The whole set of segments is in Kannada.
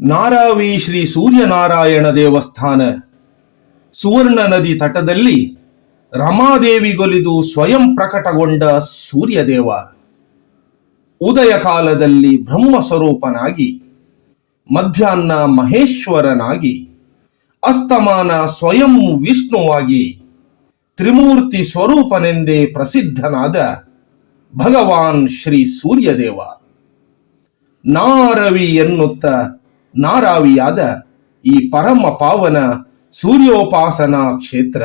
ನಾರಾವಿ ಶ್ರೀ ಸೂರ್ಯನಾರಾಯಣ ದೇವಸ್ಥಾನ ಸುವರ್ಣ ನದಿ ತಟದಲ್ಲಿ ರಮಾದೇವಿಗೊಲಿದು ಸ್ವಯಂ ಪ್ರಕಟಗೊಂಡ ಸೂರ್ಯದೇವ ಉದಯ ಕಾಲದಲ್ಲಿ ಬ್ರಹ್ಮಸ್ವರೂಪನಾಗಿ, ಮಧ್ಯಾಹ್ನ ಮಹೇಶ್ವರನಾಗಿ, ಅಸ್ತಮಾನ ಸ್ವಯಂ ವಿಷ್ಣುವಾಗಿ ತ್ರಿಮೂರ್ತಿ ಸ್ವರೂಪನೆಂದೇ ಪ್ರಸಿದ್ಧನಾದ ಭಗವಾನ್ ಶ್ರೀ ಸೂರ್ಯದೇವ ನಾರವಿ ಎನ್ನುತ್ತ ನಾರಾವಿಯಾದ ಈ ಪರಮ ಪಾವನ ಸೂರ್ಯೋಪಾಸನಾ ಕ್ಷೇತ್ರ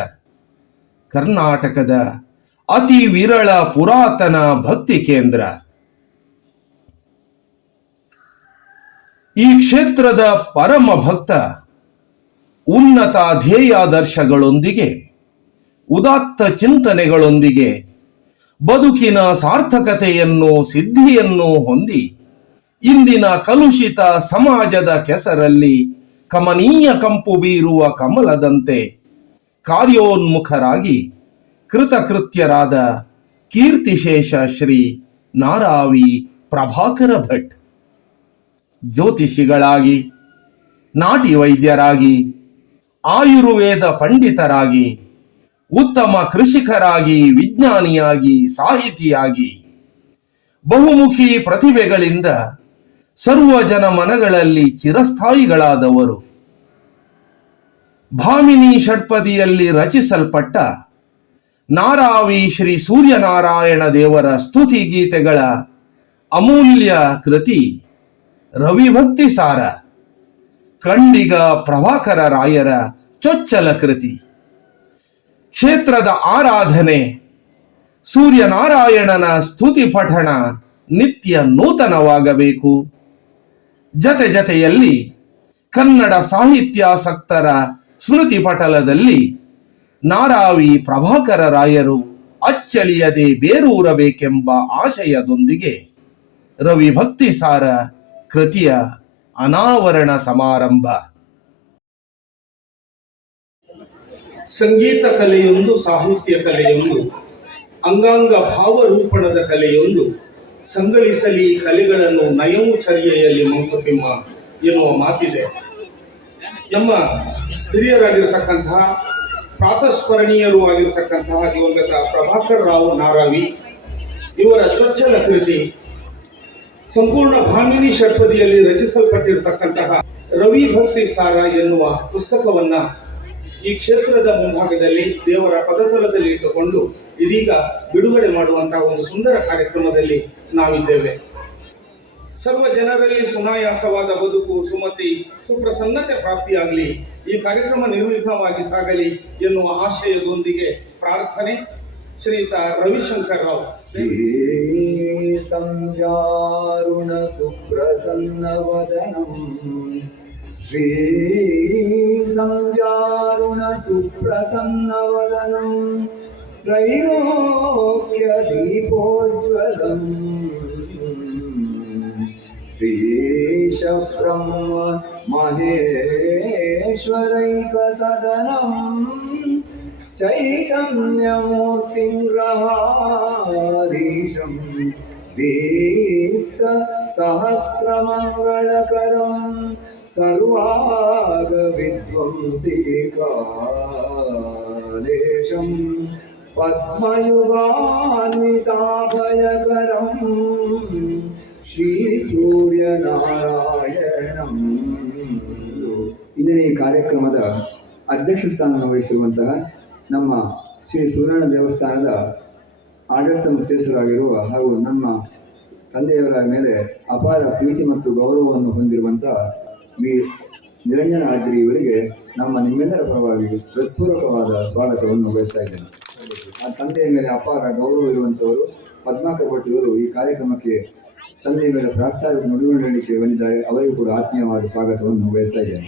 ಕರ್ನಾಟಕದ ಅತಿ ವಿರಳ ಪುರಾತನ ಭಕ್ತಿ ಕೇಂದ್ರ. ಈ ಕ್ಷೇತ್ರದ ಪರಮ ಭಕ್ತ ಉನ್ನತ ಧ್ಯೇಯಾದರ್ಶಗಳೊಂದಿಗೆ, ಉದಾತ್ತ ಚಿಂತನೆಗಳೊಂದಿಗೆ ಬದುಕಿನ ಸಾರ್ಥಕತೆಯನ್ನು ಸಿದ್ಧಿಯನ್ನು ಹೊಂದಿ ಇಂದಿನ ಕಲುಷಿತ ಸಮಾಜದ ಕೆಸರಲ್ಲಿ ಕಮನೀಯ ಕಂಪು ಬೀರುವ ಕಮಲದಂತೆ ಕಾರ್ಯೋನ್ಮುಖರಾಗಿ ಕೃತಕೃತ್ಯರಾದ ಕೀರ್ತಿಶೇಷ ಶ್ರೀ ನಾರಾವಿ ಪ್ರಭಾಕರ ಭಟ್ ಜ್ಯೋತಿಷಿಗಳಾಗಿ, ನಾಟಿ ವೈದ್ಯರಾಗಿ, ಆಯುರ್ವೇದ ಪಂಡಿತರಾಗಿ, ಉತ್ತಮ ಕೃಷಿಕರಾಗಿ, ವಿಜ್ಞಾನಿಯಾಗಿ, ಸಾಹಿತಿಯಾಗಿ ಬಹುಮುಖಿ ಪ್ರತಿಭೆಗಳಿಂದ ಸರ್ವ ಜನ ಮನಗಳಲ್ಲಿ ಚಿರಸ್ಥಾಯಿಗಳಾದವರು. ಭಾಮಿನಿ ಷಟ್ಪದಿಯಲ್ಲಿ ರಚಿಸಲ್ಪಟ್ಟ ನಾರಾವಿ ಶ್ರೀ ಸೂರ್ಯನಾರಾಯಣ ದೇವರ ಸ್ತುತಿ ಗೀತೆಗಳ ಅಮೂಲ್ಯ ಕೃತಿ ರವಿಭಕ್ತಿ ಸಾರ, ಕಂಡಿಗ ಪ್ರಭಾಕರ ರಾಯರ ಚೊಚ್ಚಲ ಕೃತಿ. ಕ್ಷೇತ್ರದ ಆರಾಧನೆ, ಸೂರ್ಯನಾರಾಯಣನ ಸ್ತುತಿ ಪಠಣ ನಿತ್ಯ ನೂತನವಾಗಬೇಕು. ಜತೆಯಲ್ಲಿ ಕನ್ನಡ ಸಾಹಿತ್ಯಾಸಕ್ತರ ಸ್ಮೃತಿ ಪಟಲದಲ್ಲಿ ನಾರಾವಿ ಪ್ರಭಾಕರ ರಾಯರು ಅಚ್ಚಳಿಯದೆ ಬೇರೂರಬೇಕೆಂಬ ಆಶಯದೊಂದಿಗೆ ರವಿಭಕ್ತಿ ಸಾರ ಕೃತಿಯ ಅನಾವರಣ ಸಮಾರಂಭ. ಸಂಗೀತ ಕಲೆಯೊಂದು, ಸಾಹಿತ್ಯ ಕಲೆಯೊಂದು, ಅಂಗಾಂಗ ಭಾವರೂಪಣದ ಕಲೆಯೊಂದು, ಸಂಗಳಿಸಲಿ ಕಲೆಗಳನ್ನು ನಯವು ಚರ್ಯೆಯಲ್ಲಿ ಮಂಕುತಿಮ್ಮ ಎನ್ನುವ ಮಾತಿದೆ. ನಮ್ಮ ಹಿರಿಯರಾಗಿರ್ತಕ್ಕಂತಹ, ಪ್ರಾತಸ್ಮರಣೀಯರೂ ಆಗಿರ್ತಕ್ಕಂತಹ ದಿವಂಗತ ಪ್ರಭಾಕರ್ ರಾವ್ ನಾರಾವಿ ಇವರ ಚೊಚ್ಚಲ ಕೃತಿ ಸಂಪೂರ್ಣ ಭಾಮಿನಿ ಷಟ್ಪದಿಯಲ್ಲಿ ರಚಿಸಲ್ಪಟ್ಟಿರತಕ್ಕಂತಹ ರವಿ ಭಕ್ತಿ ಸಾರ ಎನ್ನುವ ಪುಸ್ತಕವನ್ನ ಈ ಕ್ಷೇತ್ರದ ಮುಂಭಾಗದಲ್ಲಿ ದೇವರ ಪದತಲದಲ್ಲಿ ಇಟ್ಟುಕೊಂಡು ಇದೀಗ ಬಿಡುಗಡೆ ಮಾಡುವಂತಹ ಒಂದು ಸುಂದರ ಕಾರ್ಯಕ್ರಮದಲ್ಲಿ ನಾವಿದ್ದೇವೆ. ಸರ್ವ ಜನರಲ್ಲಿ ಸುನಾಯಾಸವಾದ ಬದುಕು, ಸುಮತಿ, ಸುಪ್ರಸನ್ನತೆ ಪ್ರಾಪ್ತಿಯಾಗಲಿ, ಈ ಕಾರ್ಯಕ್ರಮ ನಿರ್ವಿಘ್ನವಾಗಿ ಸಾಗಲಿ ಎನ್ನುವ ಆಶಯದೊಂದಿಗೆ ಪ್ರಾರ್ಥನೆ. ಶ್ರೀಯುತ ರವಿಶಂಕರ್ ರಾವ್. ಸಂಜಾರುಣ ಸುಪ್ರಸನ್ನವದನಂ ಶ್ರೀ ಸಂಜಾರುಣ ಸುಪ್ರಸನ್ನವದನಂ ತ್ರೈಲೋಕ್ಯ ದೀಪೋಜ್ವಲಂ ಶ್ರೀಶ ಬ್ರಹ್ಮ ಮಹೇಶ್ವರೈಕ ಸದನಂ ಚೈತನ್ಯಮೂರ್ತಿಂ ರಹಾಧೀಶಂ ದೀಪ್ತ ಸಹಸ್ರಮಂಗಳಕರಂ ಸರ್ವಾಗ ವಿಧ್ವಂಸಿಕಾಲೇಶಂ ಪದ್ಮಯುಗಾನ್ವಿತಾಭಯಕರಂ ಶ್ರೀ ಸೂರ್ಯನಾರಾಯಣಂ. ಇಂದಿನ ಈ ಕಾರ್ಯಕ್ರಮದ ಅಧ್ಯಕ್ಷ ಸ್ಥಾನವನ್ನು ವಹಿಸಿರುವಂತಹ ನಮ್ಮ ಶ್ರೀ ಸೂರ್ಯನಾರಾಯಣ ದೇವಸ್ಥಾನದ ಆಡಳಿತ ಮುಖ್ಯಸ್ಥರಾಗಿರುವ ಹಾಗೂ ನಮ್ಮ ತಂದೆಯವರ ಮೇಲೆ ಅಪಾರ ಪ್ರೀತಿ ಮತ್ತು ಗೌರವವನ್ನು ಹೊಂದಿರುವಂತಹ ವಿ ನಿರಂಜನ ಹಾಜರಿ ಇವರಿಗೆ ನಿಮ್ಮೆಲ್ಲರ ಪರವಾಗಿ ಹೃತ್ಪೂರ್ವಕವಾದ ಸ್ವಾಗತವನ್ನು ಬಯಸ್ತಾ ಇದ್ದೇನೆ. ಆ ತಂದೆಯ ಮೇಲೆ ಅಪಾರ ಗೌರವ ಇರುವಂಥವರು ಪದ್ಮಾಕರ್ ಭಟ್ ಇವರು ಈ ಕಾರ್ಯಕ್ರಮಕ್ಕೆ ತಂದೆಯ ಮೇಲೆ ಪ್ರಾಸ್ತಾವಿಕ ನುಡಿಗಳಕ್ಕೆ ಬಂದಿದ್ದಾರೆ. ಅವರಿಗೂ ಕೂಡ ಆತ್ಮೀಯವಾದ ಸ್ವಾಗತವನ್ನು ಬಯಸ್ತಾ ಇದ್ದೇನೆ.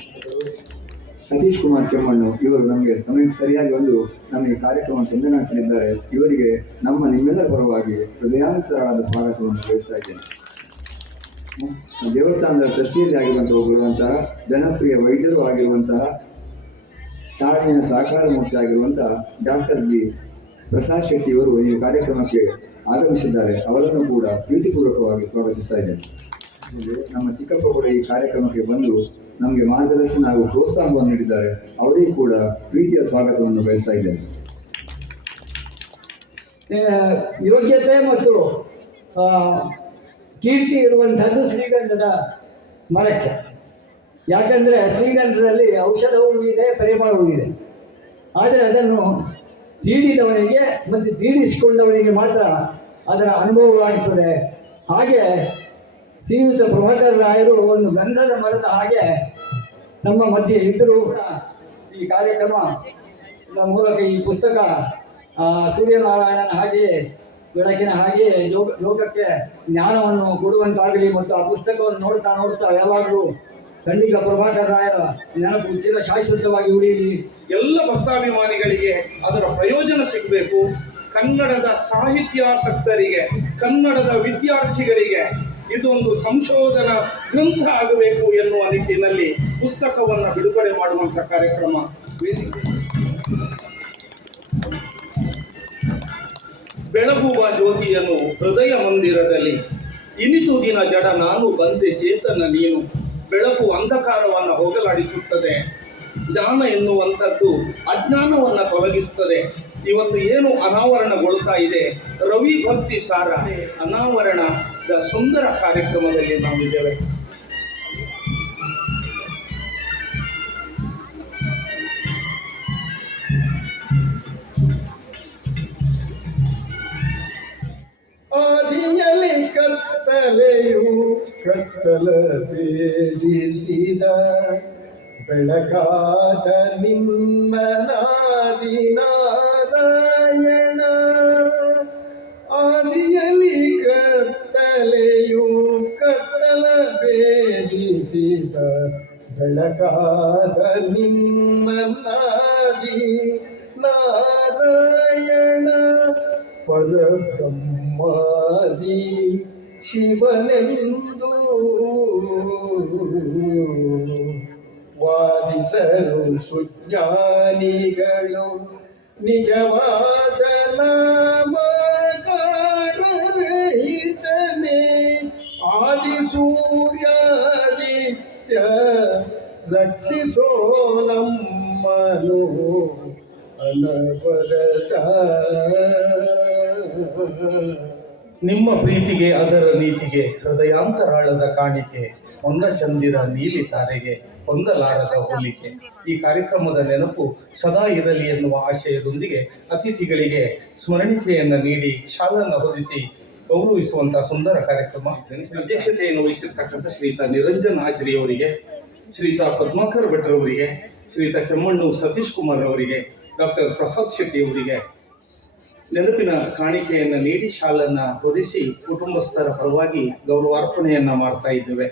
ಸತೀಶ್ ಕುಮಾರ್ ಕೆಮ್ಮಣ್ಣು ಇವರು ನಮಗೆ ಸಮಯಕ್ಕೆ ಸರಿಯಾಗಿ ಬಂದು ನಮಗೆ ಕಾರ್ಯಕ್ರಮವನ್ನು ಸಂದರ್ಶಿಸಲಿದ್ದಾರೆ. ಇವರಿಗೆ ನಿಮ್ಮೆಲ್ಲರ ಪರವಾಗಿ ಹೃದಯಾಂತರವಾದ ಸ್ವಾಗತವನ್ನು ಬಯಸ್ತಾ ಇದ್ದೇನೆ. ದೇವಸ್ಥಾನದ ಟ್ರಸ್ಟಿಯಲ್ಲಿ ಆಗಿರುವಂತಹ ಜನಪ್ರಿಯ ವೈದ್ಯರು ಆಗಿರುವಂತಹ, ತಾಳ್ಮೆಯ ಸಹಕಾರ ಮೂರ್ತಿ ಆಗಿರುವಂತಹ ಡಾಕ್ಟರ್ ಬಿ ಪ್ರಸಾದ್ ಶೆಟ್ಟಿ ಇವರು ಈ ಕಾರ್ಯಕ್ರಮಕ್ಕೆ ಆಗಮಿಸಿದ್ದಾರೆ. ಅವರನ್ನು ಕೂಡ ಪ್ರೀತಿಪೂರ್ವಕವಾಗಿ ಸ್ವಾಗತಿಸ್ತಾ ಇದ್ದೇನೆ. ನಮ್ಮ ಚಿಕ್ಕಪ್ಪ ಕೂಡ ಈ ಕಾರ್ಯಕ್ರಮಕ್ಕೆ ಬಂದು ನಮಗೆ ಮಾರ್ಗದರ್ಶನ ಹಾಗೂ ಪ್ರೋತ್ಸಾಹವನ್ನು ನೀಡಿದ್ದಾರೆ. ಅವರಿಗೂ ಕೂಡ ಪ್ರೀತಿಯ ಸ್ವಾಗತವನ್ನು ಬಯಸ್ತಾ ಇದ್ದೇನೆ. ಯೋಗ್ಯತೆ ಮತ್ತು ಕೀರ್ತಿ ಇರುವಂಥದ್ದು ಶ್ರೀಗಂಧದ ಮರಕ್ಕೆ. ಯಾಕಂದರೆ ಶ್ರೀಗಂಧದಲ್ಲಿ ಔಷಧವೂ ಇದೆ, ಪರಿಮಳವೂ ಇದೆ. ಆದರೆ ಅದನ್ನು ತೀಡಿದವನಿಗೆ ಮತ್ತು ತೀಡಿಸಿಕೊಂಡವನಿಗೆ ಮಾತ್ರ ಅದರ ಅನುಭವವಾಗುತ್ತದೆ. ಹಾಗೆ ಶ್ರೀಯುತ ಪ್ರಭಾಕರ ರಾಯರು ಒಂದು ಗಂಧದ ಮರದ ಹಾಗೆ ನಮ್ಮ ಮಧ್ಯೆ ಇದ್ದರೂ ಕೂಡ ಈ ಕಾರ್ಯಕ್ರಮ ಮೂಲಕ ಈ ಪುಸ್ತಕ ಸೂರ್ಯನಾರಾಯಣನ ಹಾಗೆಯೇ ಬೆಳಕಿನ ಹಾಗೆಯೇ ಲೋಕಕ್ಕೆ ಜ್ಞಾನವನ್ನು ಕೊಡುವಂತಾಗಲಿ ಮತ್ತು ಆ ಪುಸ್ತಕವನ್ನು ನೋಡ್ತಾ ಯಾವಾಗಲೂ ಖಂಡಿತ ಪ್ರಭಾಕರ ರಾಯರ ನೆನಪು ಚಿರ ಶಾಶ್ವತವಾಗಿ ಉಳಿಯಲಿ. ಎಲ್ಲ ಭಕ್ತಾಭಿಮಾನಿಗಳಿಗೆ ಅದರ ಪ್ರಯೋಜನ ಸಿಗಬೇಕು. ಕನ್ನಡದ ಸಾಹಿತ್ಯಾಸಕ್ತರಿಗೆ, ಕನ್ನಡದ ವಿದ್ಯಾರ್ಥಿಗಳಿಗೆ ಇದೊಂದು ಸಂಶೋಧನಾ ಗ್ರಂಥ ಆಗಬೇಕು ಎನ್ನುವ ನಿಟ್ಟಿನಲ್ಲಿ ಪುಸ್ತಕವನ್ನು ಬಿಡುಗಡೆ ಮಾಡುವಂಥ ಕಾರ್ಯಕ್ರಮ ವೇದಿಕೆ. ಬೆಳಗುವ ಜ್ಯೋತಿಯನ್ನು ಹೃದಯ ಮಂದಿರದಲ್ಲಿ ಇನಿತು ದಿನ ಜಡ ನಾನು ಬಂದೆ ಚೇತನ ನೀನು. ಬೆಳಕು ಅಂಧಕಾರವನ್ನು ಹೋಗಲಾಡಿಸುತ್ತದೆ. ಜ್ಞಾನ ಎನ್ನುವಂಥದ್ದು ಅಜ್ಞಾನವನ್ನು ತೊಲಗಿಸುತ್ತದೆ. ಇವತ್ತು ಏನು ಅನಾವರಣಗೊಳ್ತಾ ಇದೆ, ರವಿ ಭಕ್ತಿ ಸಾರ ಅನಾವರಣದ ಸುಂದರ ಕಾರ್ಯಕ್ರಮದಲ್ಲಿ ನಾವಿದ್ದೇವೆ. ಆದಿಯಲ್ಲಿ ಕತ್ತಲೆಯು ಕತ್ತಲ ಭೇದಿಸಿದ ಬೆಳಕಾದ ನಿನ್ನ ನಾದಿ ನಾರಾಯಣ. ಆದಿಯಲ್ಲಿ ಕತ್ತಲೆಯು ಕತ್ತಲ ಭೇದಿಸಿದ ಬೆಳಕಾದ ನಿನ್ನ ನಾದಿ ನಾರಾಯಣ. ಪರಬ್ರಹ್ಮಾದಿ ಶಿವನೆಂದು ವಾದಿಸಲು ಸುಜ್ಞಾನಿಗಳು ನಿಜವಾದ ನಾಮಕಾರರಹಿತನೇ. ಆದಿ ಸೂರ್ಯಾದಿತ್ಯ ರಕ್ಷಿಸೋ ನಮ್ಮನು ಅನವರತ. ನಿಮ್ಮ ಪ್ರೀತಿಗೆ ಅದರ ನೀತಿಗೆ ಹೃದಯಾಂತರಾಳದ ಕಾಣಿಕೆ. ಹೊನ್ನ ಚಂದಿರ ನೀಲಿ ತಾರೆಗೆ ಹೊಂದಲಾರದ ಹೋಲಿಕೆ. ಈ ಕಾರ್ಯಕ್ರಮದ ನೆನಪು ಸದಾ ಇರಲಿ ಎನ್ನುವ ಆಶಯದೊಂದಿಗೆ ಅತಿಥಿಗಳಿಗೆ ಸ್ಮರಣಿಕೆಯನ್ನು ನೀಡಿ ಶಾಲನ್ನು ಹೊದಿಸಿ ಗೌರವಿಸುವಂತಹ ಸುಂದರ ಕಾರ್ಯಕ್ರಮ. ಅಧ್ಯಕ್ಷತೆಯನ್ನು ವಹಿಸಿರ್ತಕ್ಕಂಥ ಶ್ರೀಯುತ ನಿರಂಜನ್ ಹಾಜ್ರಿ ಅವರಿಗೆ, ಶ್ರೀಯುತ ಪದ್ಮಾಕರ್ ಭಟ್ರ್ ಅವರಿಗೆ, ಶ್ರೀಯುತ ಕೆಮ್ಮಣ್ಣು ಸತೀಶ್ ಕುಮಾರ್ ಅವರಿಗೆ, ಡಾಕ್ಟರ್ ಪ್ರಸಾದ್ ಶೆಟ್ಟಿ ಅವರಿಗೆ ನೆನಪಿನ ಕಾಣಿಕೆಯನ್ನು ನೀಡಿ ಶಾಲನ್ನು ಹೊದಿಸಿ ಕುಟುಂಬಸ್ಥರ ಪರವಾಗಿ ಗೌರವಾರ್ಪಣೆಯನ್ನ ಮಾಡ್ತಾ ಇದ್ದೇವೆ.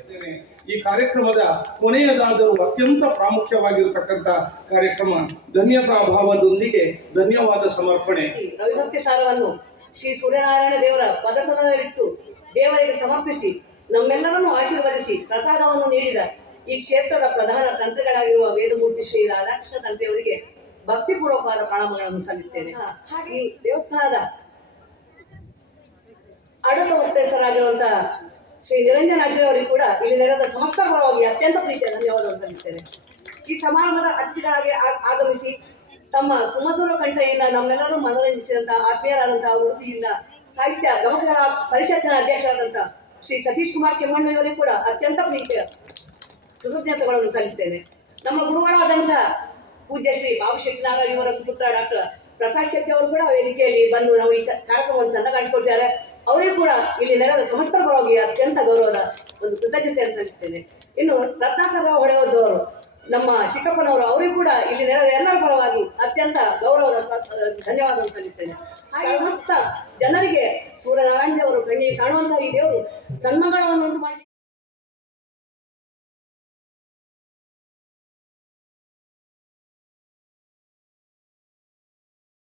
ಈ ಕಾರ್ಯಕ್ರಮದ ಕೊನೆಯದಾದರೂ ಅತ್ಯಂತ ಪ್ರಾಮುಖ್ಯವಾಗಿರತಕ್ಕಂಥ ಕಾರ್ಯಕ್ರಮ ಧನ್ಯತಾ ಭಾವದೊಂದಿಗೆ ಧನ್ಯವಾದ ಸಮರ್ಪಣೆ. ರವಿಭಕ್ತಿ ಸಾರವನ್ನು ಶ್ರೀ ಸೂರ್ಯನಾರಾಯಣ ದೇವರ ಪದತಲದಲ್ಲಿಟ್ಟು ದೇವರಿಗೆ ಸಮರ್ಪಿಸಿ ನಮ್ಮೆಲ್ಲರನ್ನು ಆಶೀರ್ವದಿಸಿ ಪ್ರಸಾದವನ್ನು ನೀಡಿದ ಈ ಕ್ಷೇತ್ರದ ಪ್ರಧಾನ ತಂತ್ರಿಗಳಾಗಿರುವ ವೇದಮೂರ್ತಿ ಶ್ರೀ ರಾಧಾಕೃಷ್ಣ ತಂತ್ರಿಯವರಿಗೆ ಭಕ್ತಿಪೂರ್ವಕವಾದ ಪ್ರಣಾಮಗಳನ್ನು ಸಲ್ಲಿಸ್ತೇನೆ. ಹಾಗೆ ಈ ದೇವಸ್ಥಾನದ ಆಡಳಿತ ಮುಕ್ತೇಸರಾಗಿರುವಂತಹ ಶ್ರೀ ನಿರಂಜನ್ ಹಾಜ್ರಿ ಅವರಿಗೆ ಕೂಡ ಇಲ್ಲಿ ನೆರೆದ ಸಮಸ್ತ ಪರವಾಗಿ ಅತ್ಯಂತ ಪ್ರೀತಿಯ ಧನ್ಯವಾದವನ್ನು ಸಲ್ಲಿಸ್ತೇನೆ. ಈ ಸಮಾರಂಭದ ಅತಿಥಿಗಳಾಗಿ ಆಗಮಿಸಿ ತಮ್ಮ ಸುಮಧುರ ಕಂಠೆಯಿಂದ ನಮ್ಮೆಲ್ಲರೂ ಮನೋರಂಜಿಸಿದಂತಹ ಆತ್ಮೀಯರಾದಂತಹ ಉಡುಪಿಯಿಂದ ಸಾಹಿತ್ಯ ಗಮಕಗಳ ಪರಿಷತ್ತಿನ ಅಧ್ಯಕ್ಷರಾದಂತಹ ಶ್ರೀ ಸತೀಶ್ ಕುಮಾರ್ ಕೆಮ್ಮಣ್ಣು ಇವರಿಗೆ ಕೂಡ ಅತ್ಯಂತ ಪ್ರೀತಿಯ ಕೃತಜ್ಞತೆಗಳನ್ನು ಸಲ್ಲಿಸ್ತೇನೆ. ನಮ್ಮ ಗುರುಗಳಾದಂತಹ ಪೂಜ್ಯ ಶ್ರೀ ಬಾಬು ಶೆಟ್ಟಿನಾರಾಯಣ ಇವರ ಸುಪುತ್ರ ಡಾಕ್ಟರ್ ಪ್ರಸಾದ್ ಶೆಟ್ಟಿ ಅವರು ಕೂಡ ವೇದಿಕೆಯಲ್ಲಿ ಬಂದು ನಾವು ಈ ಕಾರ್ಯಕ್ರಮವನ್ನು ಚಂದಗಾಣಿಸಿಕೊಳ್ತಾರೆ. ಅವರಿಗೂ ಕೂಡ ಇಲ್ಲಿ ನೆರೆದ ಸಮಸ್ತ ಪರವಾಗಿ ಅತ್ಯಂತ ಗೌರವದ ಒಂದು ಕೃತಜ್ಞತೆಯನ್ನು ಸಲ್ಲಿಸ್ತೇನೆ. ಇನ್ನು ರತ್ನಾಕರ ರಾವ್ ಹೊಳೆಯವರು ನಮ್ಮ ಚಿಕ್ಕಪ್ಪನವರು ಅವರಿಗೂ ಕೂಡ ಇಲ್ಲಿ ನೆರೆದ ಎಲ್ಲರ ಪರವಾಗಿ ಅತ್ಯಂತ ಗೌರವದ ಧನ್ಯವಾದವನ್ನು ಸಲ್ಲಿಸ್ತೇನೆ. ಹಾಗೆ ಸಮಸ್ತ ಜನರಿಗೆ ಸೂರ್ಯನಾರಾಯಣ ದೇವರು ಕಣ್ಣಿಗೆ ಕಾಣುವಂತಹ ಈ ದೇವರು ಸನ್ಮಗಳವನ್ನು ಉಂಟು ಮಾಡಿ